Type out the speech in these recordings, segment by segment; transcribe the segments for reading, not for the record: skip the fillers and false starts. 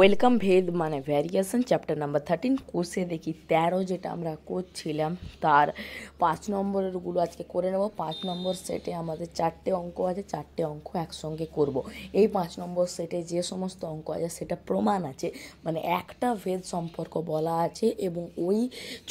Welcome ভেদ মানে variation chapter number 13 কোর্সে দেখি 13 যেটা আমরা করছিলাম তার 5 নম্বরেরগুলো আজকে করে নেব। 5 নম্বর সেটে আমাদের 4টে অঙ্ক আছে, 4টে অঙ্ক একসঙ্গে করব। এই 5 নম্বর সেটে যে সমস্ত অঙ্ক আছে সেটা প্রমাণ আছে, মানে একটা ভেদ সম্পর্ক বলা আছে এবং ওই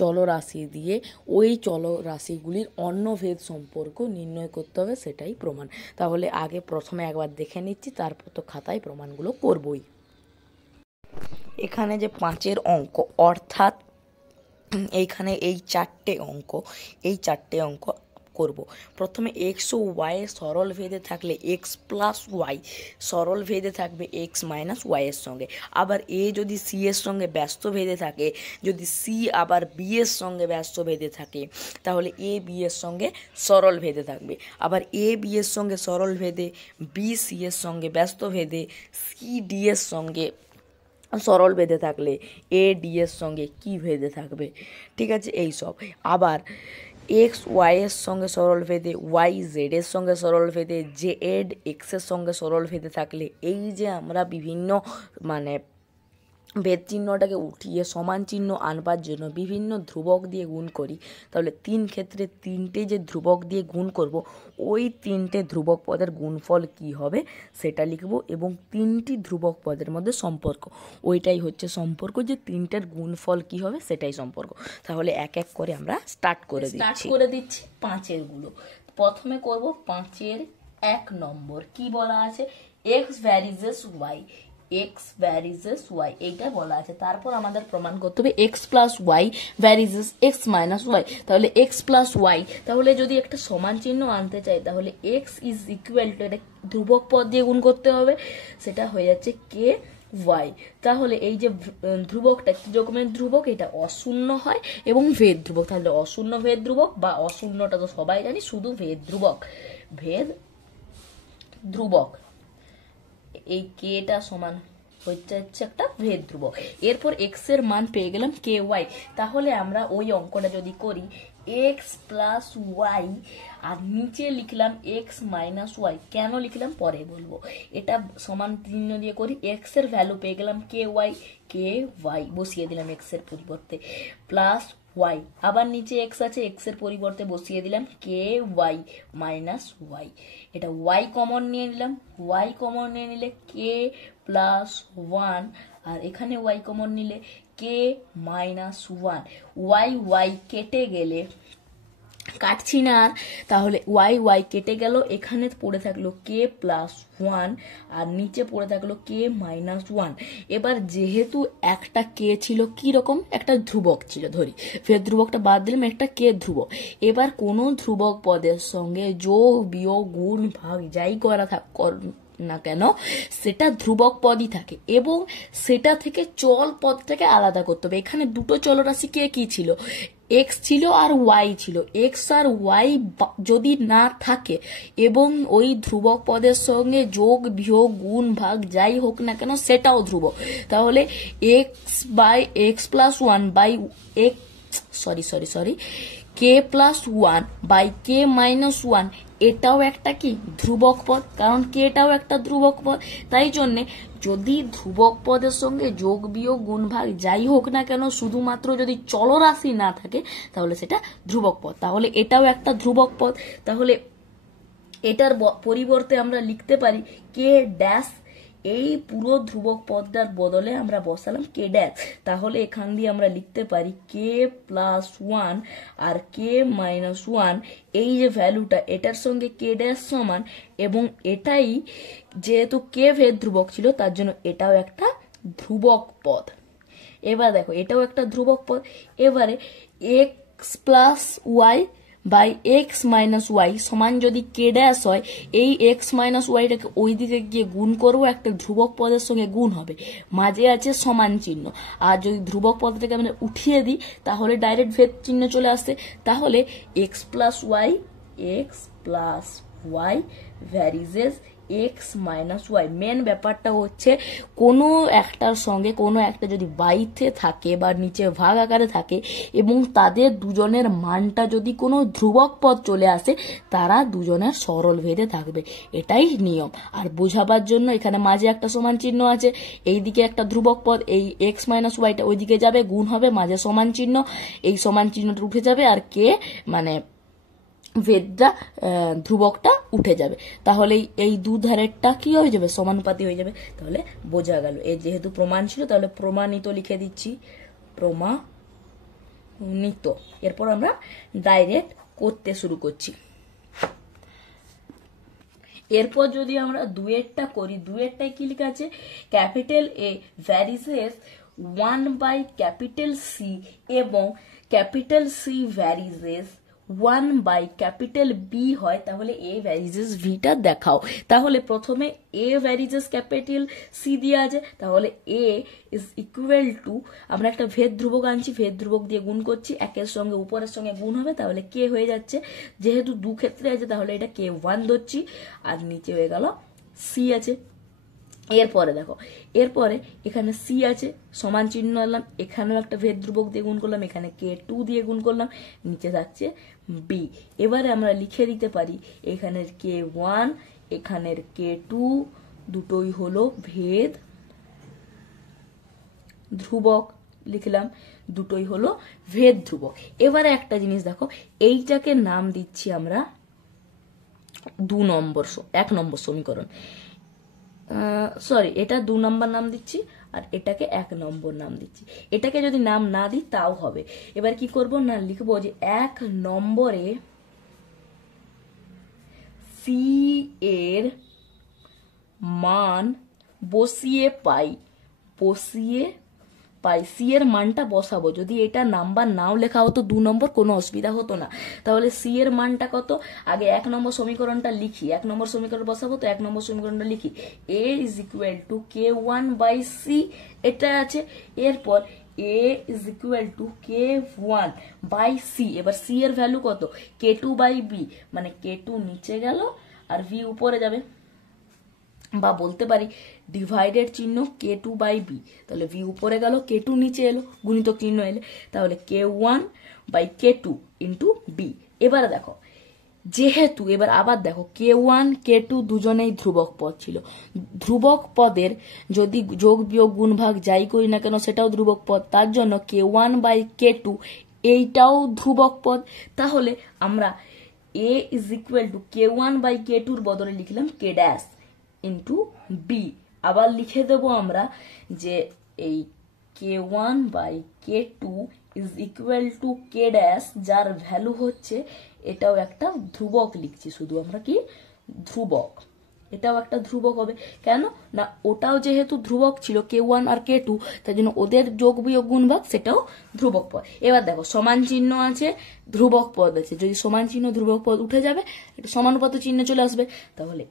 চলরাশি দিয়ে ওই চলরাশিগুলির অন্য ভেদ সম্পর্ক নির্ণয় করতে হবে, সেটাই প্রমাণ। তাহলে আগে প্রথমে একবার দেখে নিচ্ছি, তারপর তো খাতায় প্রমাণগুলো করবই। এখানে যে 5-এর অঙ্ক অর্থাৎ এইখানে এই 4টে অঙ্ক করব। প্রথমে এক্স ও ওয়াই সরল ভেদে থাকলে এক্স প্লাস ওয়াই সরল ভেদে থাকবে এক্স মাইনাস ওয়াইয়ের সঙ্গে। আবার এ যদি সি এর সঙ্গে ব্যস্ত ভেদে থাকে, যদি সি আবার বি এর সঙ্গে ব্যস্ত ভেদে থাকে তাহলে এ বি এর সঙ্গে সরল ভেদে থাকবে। আবার এ বি এর সঙ্গে সরল ভেদে, বি সি এর সঙ্গে ব্যস্ত ভেদে, সি ডি এর সঙ্গে সরল ভেদে থাকলে এ ডি এর সঙ্গে কি ভেদে থাকবে, ঠিক আছে এই সব। আবার এক্স ওয়াইয়ের সঙ্গে সরল ভেদে, ওয়াই জেডের সঙ্গে সরল ভেদে, জেড এক্সের সঙ্গে সরল ভেদে থাকলে এই যে আমরা বিভিন্ন মানে ভেদ চিহ্নটাকে উঠিয়ে সমান চিহ্ন আনবার জন্য বিভিন্ন ধ্রুবক দিয়ে গুণ করি, তাহলে 3 ক্ষেত্রে 3টে যে ধ্রুবক দিয়ে গুণ করব ওই 3টে ধ্রুবক পদের গুণফল কি হবে সেটা লিখব এবং 3টি ধ্রুবক পদের মধ্যে সম্পর্ক, ওইটাই হচ্ছে সম্পর্ক, যে 3টার গুণফল কি হবে সেটাই সম্পর্ক। তাহলে এক এক করে আমরা স্টার্ট করে দিচ্ছি 5-এরগুলো। প্রথমে করব 5-এর 1 নম্বর। কি বলা আছে? X varies Y, X varies Y এইটা বলা আছে। তারপর আমাদের প্রমাণ করতে হবে X plus Y varies X minus Y. তাহলে এক্স প্লাস ওয়াই, তাহলে যদি একটা সমান চিহ্ন আনতে চাই তাহলে এক্স ইজ ইকুয়াল টু, এটা ধ্রুবক পদ দিয়ে গুণ করতে হবে, সেটা হয়ে যাচ্ছে কে ওয়াই। তাহলে এই যে ধ্রুবকটা কি রকমের ধ্রুবক? এটা অশূন্য হয় এবং ভেদ ধ্রুবক। তাহলে অশূন্য ভেদ ধ্রুবক, বা অশূন্যটা তো সবাই জানি, শুধু ভেদ ধ্রুবক, ভেদ ধ্রুবক। এই কেটা সমান হচ্ছে একটা ভেদ ধ্রুবক। এরপর এক্স এর মান পেয়ে গেলাম কে ওয়াই। তাহলে আমরা ওই অঙ্কটা যদি করি এক্স প্লাস ওয়াই আর নিচে লিখলাম এক্স মাইনাস ওয়াই। কেন লিখলাম পরে বলবো। এটা সমান চিহ্ন দিয়ে করি, এক্স এর ভ্যালু পেয়ে গেলাম কে ওয়াই বসিয়ে দিলাম এক্স এর পরিবর্তে, প্লাস ওয়াই, আবার নিচে এক্স আছে, এক্স এর পরিবর্তে বসিয়ে দিলাম কে ওয়াই মাইনাস ওয়াই। এটা ওয়াই কমন নিয়ে নিলাম, ওয়াই কমন নিয়ে নিলে কে প্লাস ওয়ান, আর এখানে ওয়াই কমন নিলে কে মাইনাস ওয়ান। ওয়াই কেটে গেলে, কাটছি না আর, তাহলে ওয়াই কেটে গেল, এখানে পড়ে থাকলো কে প্লাস ওয়ান আর নিচে পড়ে থাকলো কে মাইনাস ওয়ান। এবার যেহেতু একটা কে ছিল, কি রকম একটা ধ্রুবক ছিল, ধরি ফের ধ্রুবকটা বাদ দিলাম, একটা কে ধ্রুবক। এবার কোনো ধ্রুবক পদের সঙ্গে যোগ বিয়োগ গুণ ভাগ যাই করা না কেন সেটা ধ্রুবক পদই থাকে এবং সেটা থেকে চল পদটাকে আলাদা করতে হবে। এখানে দুটো চলরাশি কে কি ছিল, এক্স ছিল আর ওয়াই ছিল। এক্স আর ওয়াই যদি না থাকে এবং ওই ধ্রুবক পদের সঙ্গে যোগ বিয়োগ গুণ ভাগ যাই হোক না কেন সেটাও ধ্রুবক, তাহলে X plus one by K plus one by K minus one, এটাও একটা কি ধ্রুবক পদ, কারণ কেটাও একটা ধ্রুবক পদ। তাই জন্যে যদি ধ্রুবক পদের সঙ্গে যোগ বিয়োগ গুণ ভাগ যাই হোক না কেন শুধুমাত্র যদি চলরাশি না থাকে তাহলে সেটা ধ্রুবক পদ, তাহলে এটাও একটা ধ্রুবক পদ। তাহলে এটার পরিবর্তে আমরা লিখতে পারি কে ড্যাশ, এই পুরো ধ্রুবক পদটার বদলে আমরা বসালাম কে ড্যাশ। তাহলে এখান দিয়ে আমরা লিখতে পারি কে প্লাস ওয়ান আর কে মাইনাস ওয়ান, এই যে ভ্যালুটা এটার সঙ্গে কে ড্যাশ সমান, এবং এটাই যেহেতু কে ভেদ ধ্রুবক ছিল তার জন্য এটাও একটা ধ্রুবক পদ। এবার দেখো এটাও একটা ধ্রুবক পদ। এবারে X plus Y by X minus Y সমান যদি কে ড্যাশ হয়, এই এক্স মাইনাস ওয়াইটাকে ওই দিকে গিয়ে গুণ করবো, একটা ধ্রুবক পদের সঙ্গে গুণ হবে, মাঝে আছে সমান চিহ্ন। আর যদি ধ্রুবক পদটাকে আমরা উঠিয়ে দিই তাহলে ডাইরেক্ট ভেদ চিহ্ন চলে আসছে। তাহলে X plus Y varies X minus Y. Main ব্যাপারটা হচ্ছে কোনো একটার সঙ্গে কোনো একটা যদি বাইতে থাকে বা নিচে ভাগ আকারে থাকে এবং তাদের দুজনের মানটা যদি কোনো ধ্রুবক পদ চলে আসে, তারা দুজনের সরল ভেদে থাকবে, এটাই নিয়ম। আর বোঝাবার জন্য এখানে মাঝে একটা সমান চিহ্ন আছে, এইদিকে একটা ধ্রুবক পদ, এই এক্স মাইনাস ওয়াইটা ওইদিকে যাবে, গুণ হবে, মাঝে সমান চিহ্ন, এই সমান চিহ্নটা উঠে যাবে, আর কে মানে ভেদটা ধ্রুবকটা উঠে যাবে। তাহলে এই দুধারেরটা কি হয়ে যাবে, সমানুপাতি হয়ে যাবে। তাহলে বোঝা গেল, এর যেহেতু প্রমাণ ছিল তাহলে প্রমাণিত লিখে দিচ্ছি, প্রমাণিত। এরপর আমরা ডাইরেক্ট করতে শুরু করছি। এরপর যদি আমরা দুয়েরটা করি, দুয়েরটায় কি লেখা আছে, capital A varies 1 by capital C এবং capital C varies 1 by capital B হয়, তাহলে এ ভ্যারিজেস ভিটা দেখাও। তাহলে প্রথমে এ ভ্যারিজেস ক্যাপিটাল সি দিয়ে আছে, তাহলে এ ইজ ইকুয়াল টু, আমরা একটা ভেদ ধ্রুবক আনছি, ভেদ ধ্রুবক দিয়ে গুণ করছি, একের সঙ্গে উপরের সঙ্গে গুণ হবে, তাহলে কে হয়ে যাচ্ছে, যেহেতু দু ক্ষেত্রে আছে তাহলে এটা কে ওয়ান ধরছি, আর নিচে হয়ে গেল সি আছে। এরপরে দেখো, এরপরে এখানে সি আছে, সমান চিহ্ন আনলাম, এখানেও একটা ভেদ ধ্রুবক দিয়ে গুণ করলাম, এখানে কে টু দিয়ে গুণ করলাম, নিচে থাকছে বি। এবারে আমরা লিখে দিতে পারি এখানের কে ওয়ান, এখানের কে টু, দুটোই হলো ভেদ ধ্রুবক, লিখলাম দুটোই হলো ভেদ ধ্রুবক। এবারে একটা জিনিস দেখো, এইটাকে নাম দিচ্ছি আমরা 1 নম্বর সমীকরণ, সরি এটা 2 নম্বর নাম দিচ্ছি, আর এটাকে 1 নম্বর নাম দিচ্ছি। এটাকে যদি নাম না দিই তাও হবে। এবার কি করব না, লিখবো যে 1 নম্বরে সি এর মান বসিয়ে পাই, সি এর মানটা বসাবো। যদি এটা নাম্বার নাও লেখা হতো 2 নম্বর, কোনো অসুবিধা হতো না। তাহলে সি এর মানটা কত, আগে 1 নম্বর সমীকরণটা লিখি, 1 নম্বর সমীকরণ বসাবো, তো 1 নম্বর সমীকরণটা লিখি, A is equal to K one by C, এটা আছে। এরপর A is equal to K one by C, এবার সি এর ভ্যালু কত, কে টু বাই বি, মানে কে টু নিচে গেল আর ভি উপরে যাবে, বা বলতে পারি ডিভাইডেড চিহ্ন কে টু বাই বি, তাহলে ভি উপরে গেল, কে টু নিচে এলো, গুণিতক চিহ্ন এলে, তাহলে K one by K two into B. এবারে দেখো, যেহেতু এবার আবার দেখো কে ওয়ান কে টু দুজনেই ধ্রুবক পদ ছিল, ধ্রুবক পদের যদি যোগ বিয়োগ গুণ ভাগ যাই করি না কেন সেটাও ধ্রুবক পদ, তার জন্য K one by K two এইটাও ধ্রুবক পদ। তাহলে আমরা A is equal to K one by K টুর বদলে লিখলাম কে ড্যাশ ইন্টু বি। আবার লিখে দেব আমরা যে এই K one by K two is equal to K dash, যার ভ্যালু হচ্ছে, এটাও একটা ধ্রুবক লিখছি, শুধু আমরা কি ধ্রুবক, এটাও একটা ধ্রুবক হবে। কেন না, ওটাও যেহেতু ধ্রুবক ছিল কে ওয়ান আর কে টু, তাই জন্য ওদের যোগ বিয়োগ গুণ ভাগ সেটাও ধ্রুবক পদ। এবার দেখো সমান চিহ্ন আছে, ধ্রুবক পদ আছে, যদি সমান চিহ্ন ধ্রুবক পদ উঠে যাবে, এটা সমানুপাত চিহ্ন চলে আসবে, তাহলে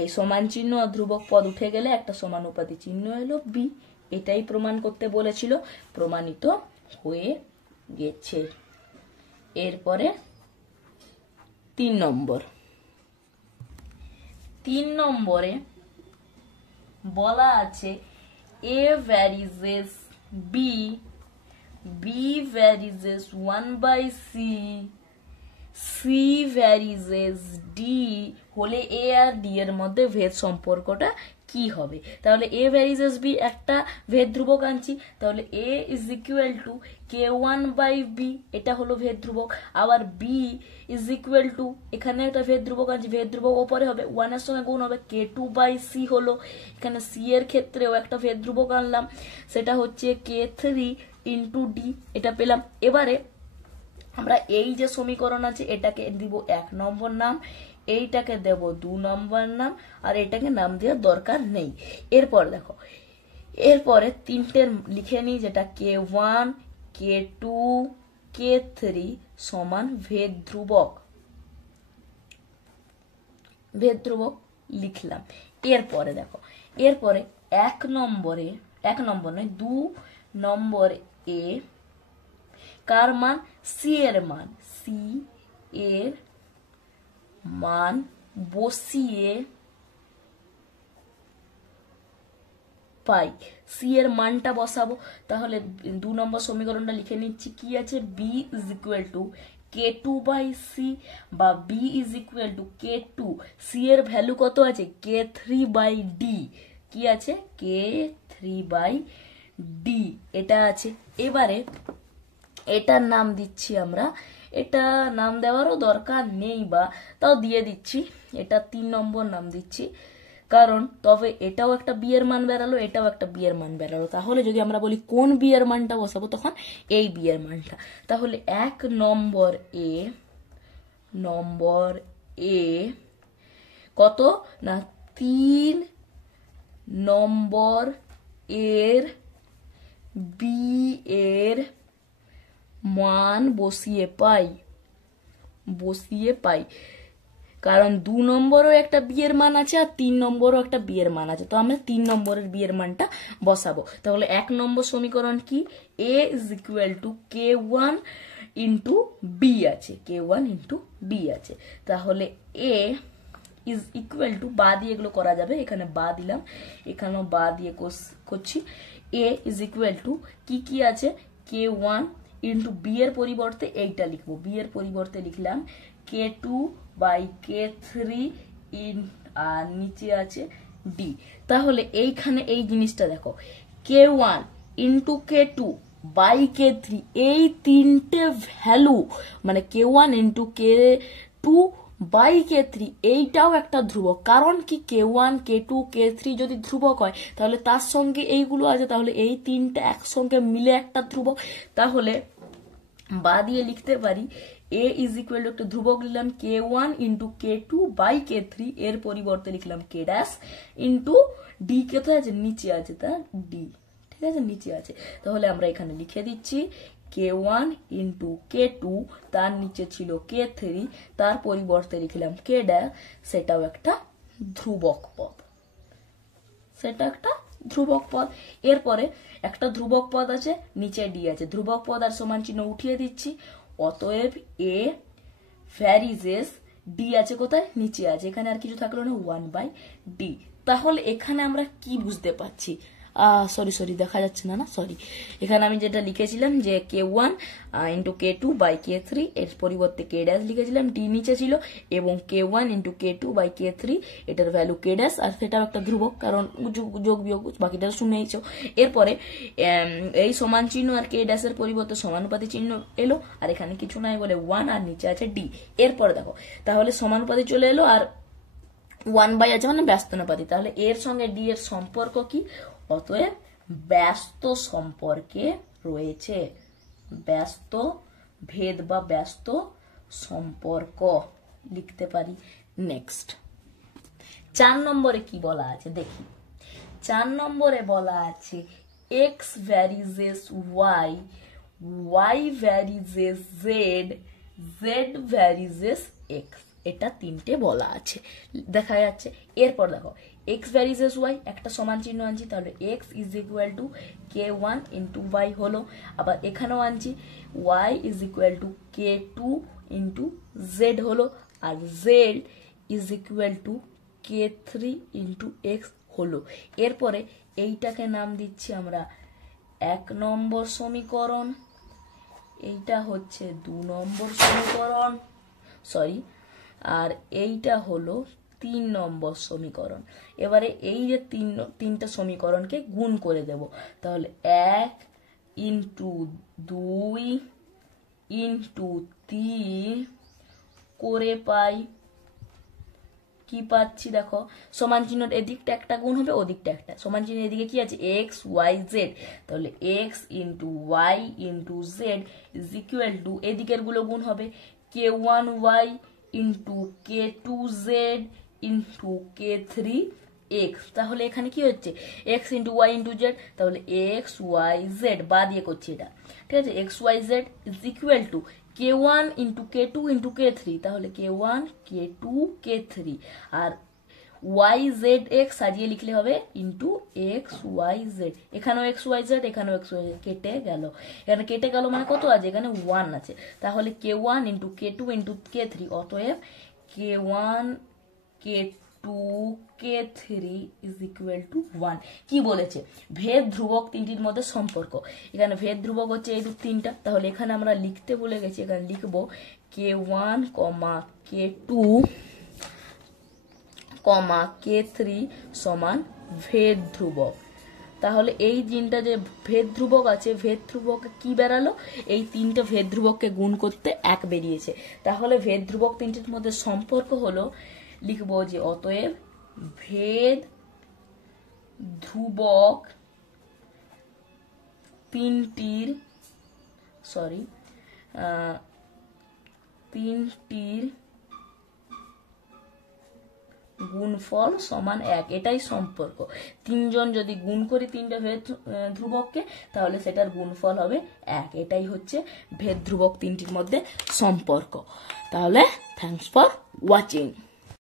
এই সমান চিহ্ন আর ধ্রুবক পদ উঠে গেলে একটা সমানুপাতি চিহ্ন এলো বি। এটাই প্রমাণ করতে বলেছিল, প্রমাণিত হয়ে গেছে। এরপরে 3 নম্বরে বলা আছে A varies B, B varies 1 by C, C varies D হলে এ আর ডি এর মধ্যে ভেদ সম্পর্কটা কি হবে। তাহলে এ ভ্যারিজেস বি একটা ভেদ ধ্রুবক আনছি, তাহলে A is equal to K one by B, এটা হলো ভেদ ধ্রুবক। আবার বি ইজ ইকুয়াল টু, এখানে একটা ভেদ ধ্রুবক আনছি, ভেদ ধ্রুবক ওপরে হবে, ওয়ানের সঙ্গে গুণ হবে, কে টু বাই সি হলো। এখানে সি এর ক্ষেত্রেও একটা ভেদ ধ্রুবক আনলাম, সেটা হচ্ছে কে থ্রি ইন্টু ডি, এটা পেলাম। এবারে আমরা এই যে সমীকরণ আছে এটাকে দিব 1 নম্বর নাম, এইটাকে দেব 2 নম্বর নাম, আর এটাকে নাম দেওয়ার দরকার নেই। এরপর দেখো, এরপরে তিনটে লিখে নিই, যেটা কে ওয়ান কে টু কে থ্রি সমান ভেদ ধ্রুবক, লিখলাম। এরপরে দেখো, এরপরে 1 নম্বরে, 1 নম্বর নয় 2 নম্বর এ কার মান, সি এর মান, সি এর মান বসিয়ে পাই, সি এর মানটা বসাবো। তাহলে 2 নম্বর সমীকরণটা লিখে নিচ্ছি, কি আছে, B is equal to K2 by C, বা B is equal to K2, C এর ভ্যালু কত আছে, K3 বাই ডি, কি আছে, K3 বাই ডি, এটা আছে। এবারে এটার নাম দিচ্ছি আমরা, এটা নাম দেওয়ারও দরকার নেই বা তাও দিয়ে দিচ্ছি, এটা 3 নম্বর নাম দিচ্ছি, কারণ তবে এটাও একটা বি এর মান বেরালো, এটাও একটা বি এর মান বেরালো। তাহলে যদি আমরা বলি কোন বি এর মানটা বসাবো, তখন এই বি এর মানটা। তাহলে 1 নম্বর এ কত না 3 নম্বর এর বি এর মান বসিয়ে পাই, কারণ 2 নম্বরও একটা বি এর মান আছে আর 3 নম্বরও একটা বি এর মান আছে, তো আমরা 3 নম্বরের বি এর মানটা বসাবো। তাহলে 1 নম্বর সমীকরণ কি, A is equal to K1 into B আছে, K1 ইন্টু বি আছে। তাহলে এ ইজ ইকুয়াল টু, বা দিয়ে এগুলো করা যাবে, এখানে বা দিলাম, এখানেও বা দিয়ে করছি, এ ইজ ইকুয়াল টু কি আছে, K1 ইন্টু বি এর পরিবর্তে এইটা লিখবো, বি এর পরিবর্তে লিখলাম K2 বাই K3 আর নিচে আছে ডি। তাহলে এইখানে এই জিনিসটা দেখো, K1 into K2 by K3, এই তিনটে ভ্যালু মানে K1 into K2 by K3, এইটাও একটা ধ্রুবক। কারণ কি, K1 K2 K3 যদি ধ্রুবক হয় তাহলে তার সঙ্গে এইগুলো আছে, তাহলে এই তিনটা একসঙ্গে মিলে একটা ধ্রুবক। তাহলে বা দিয়ে লিখতে পারি এ ইজ ইকুয়াল টু, একটা ধ্রুবক লিখলাম K1 into K2 by K3, এর পরিবর্তে লিখলাম K ড্যাশ ইন্টু ডি, কোথায় আছে, নিচে আছে তার ডি, ঠিক আছে, নিচে আছে। তাহলে আমরা এখানে লিখে দিচ্ছি K1 ইন্টু K2, তার নিচে ছিল K3, তার পরিবর্তে লিখলাম K ড্যাশ, সেটাও একটা ধ্রুবক পদ, এরপরে একটা ধ্রুবক পদ আছে, নিচে ডি আছে, ধ্রুবক পদ আর সমান চিহ্ন উঠিয়ে দিচ্ছি। অতএব এ ভ্যারিজেস ডি আছে কোথায়, নিচে আছে, এখানে আর কিছু থাকলো না, 1/d। তাহলে এখানে আমরা কি বুঝতে পারছি, সরি দেখা যাচ্ছে না, সরি, এখানে আমি যেটা লিখেছিলাম যে K1 into K2 by K3, এর পরিবর্তে K ড্যাশ লিখেছিলাম, ডি নিচে ছিল, এবং K1 into K2 by K3, এটার ভ্যালু K ড্যাশ, আর সেটাও একটা ধ্রুবক, কারণ যোগ বিয়োগ বাকিটা শুনেইছো। এরপরে এই সমান চিহ্ন আর K ড্যাশের পরিবর্তে সমানুপাতি চিহ্ন এলো, আর এখানে কিছু নাই বলে 1, আর নিচে আছে ডি। এরপরে দেখো, তাহলে সমানুপাতি চলে এলো, আর 1 আছে মানে ব্যস্তানুপাতি, তাহলে এর সঙ্গে ডি এর সম্পর্ক কি, অতএব ব্যস্ত সম্পর্কে রয়েছে, ব্যস্ত ভেদ বা ব্যস্ত সম্পর্ক লিখতে পারি। নেক্সট 4 নম্বরে কি বলা আছে দেখি, 4 নম্বরে বলা আছে x varies as y, y varies as z, z varies as x, এটা তিনটে বলা আছে দেখা যাচ্ছে। এরপর দেখো x ভ্যারিজেস y, একটা সমান চিহ্ন আনছি, তাহলে x is equal to K1 into y হলো, আবার এখানেও আনছি y is equal to K2 into z হলো, আর z is equal two K3 into x হলো। এরপরে এইটাকে নাম দিচ্ছি আমরা 1 নম্বর সমীকরণ, এইটা হচ্ছে 2 নম্বর সমীকরণ, সরি, আর এইটা হলো 3 নম্বর সমীকরণ। এবারে এই যে তিনটা সমীকরণকে গুণ করে দেব, তাহলে 1 ইন্টু 2 ইন্টু 3 করে পাই, কি পাচ্ছি দেখো, সমান চিহ্ন এদিকটা একটা গুণ হবে, ওদিকটা একটা, সমান চিহ্ন এদিকে কি আছে, x y z, তাহলে x into y into z is equal two, এদিকের গুলো গুণ হবে K1y into K2z into K3x, তাহলে এখানে কি হচ্ছে x into y into z, তাহলে x y z বা দিয়ে করছি এটা, ঠিক আছে, x y z is equal to K1 into K2 into K3, তাহলে K1 K2 K3, আর y z x সাজিয়ে লিখলে হবে ইন্টু x y z, এখানেও x y z, এখানেও x y z, কেটে গেল, এখানে কেটে গেল মানে কত আছে, এখানে 1 আছে, তাহলে K1 into K2 into K3, অতএব K1 K2 2k3 is equal two 1। কি বলেছে? ভেদ ধ্রুবক তিনটির মধ্যে সম্পর্ক। এখানে ভেদ ধ্রুবক হচ্ছে এই তিনটা, তাহলে এখানে আমরা লিখতে বলে গেছি, এখানে লিখবো k1, k2, k3 সমান ভেদ ধ্রুবক। তাহলে এই তিনটা যে ভেদ ধ্রুবক আছে, ভেদ ধ্রুবক কি বেরালো? এই তিনটা ভেদ ধ্রুবককে গুণ করতে 1 বেরিয়েছে। তাহলে ভেদ ধ্রুবক তিনটির মধ্যে সম্পর্ক হলো, লিখবো যে অতএব ভেদ ধ্রুবক তিনটির গুণফল সমান 1। এটাই সম্পর্ক। তিনজন যদি গুণ করি তিনটা ভেদ ধ্রুবককে, তাহলে সেটার গুণফল হবে 1। এটাই হচ্ছে ভেদ ধ্রুবক তিনটির মধ্যে সম্পর্ক। তাহলে থ্যাঙ্কস ফর ওয়াচিং।